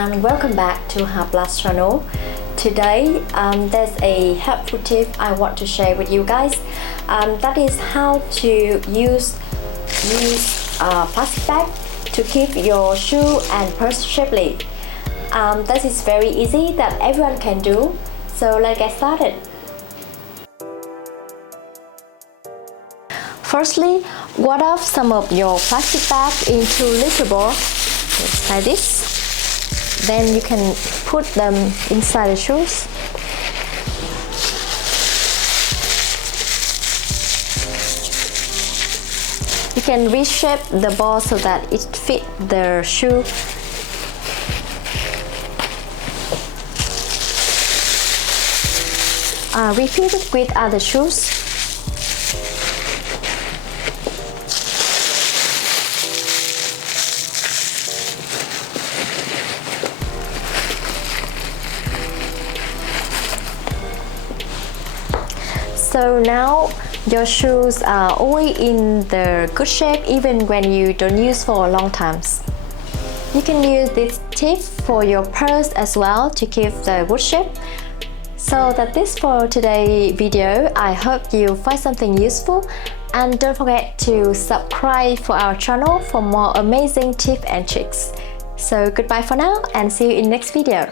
and welcome back to Haplast Channel. Today there's a helpful tip I want to share with you guys. That is how to use plastic bag to keep your shoe and purse shapely. This is very easy that everyone can do. So let's get started. Firstly, wad off some of your plastic bag into reusable like this. Then you can put them inside the shoes. You can reshape the ball so that it fits the shoe. Repeat it with other shoes. So now your shoes are always in the good shape even when you don't use for a long time. You can use this tip for your purse as well to keep the good shape. So that's it for today's video. I hope you find something useful, and don't forget to subscribe for our channel for more amazing tips and tricks. So goodbye for now and see you in next video.